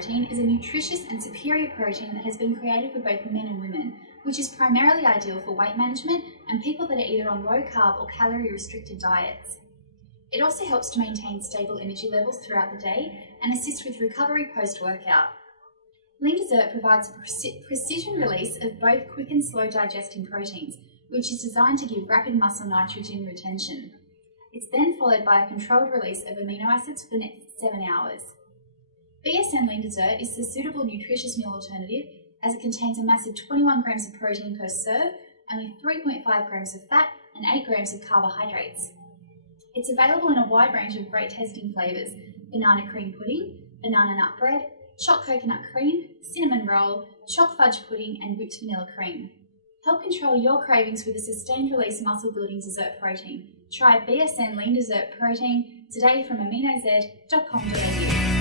protein is a nutritious and superior protein that has been created for both men and women, which is primarily ideal for weight management and people that are either on low carb or calorie restricted diets. It also helps to maintain stable energy levels throughout the day and assist with recovery post-workout. Lean Dessert provides precision release of both quick and slow digesting proteins, which is designed to give rapid muscle nitrogen retention. It's then followed by a controlled release of amino acids for the next 7 hours. BSN Lean Dessert is a suitable nutritious meal alternative as it contains a massive 21 grams of protein per serve, only 3.5 grams of fat and 8 grams of carbohydrates. It's available in a wide range of great tasting flavours: banana cream pudding, banana nut bread, choc coconut cream, cinnamon roll, choc fudge pudding and whipped vanilla cream. Help control your cravings with a sustained release muscle building dessert protein. Try BSN Lean Dessert Protein today from aminoz.com.au.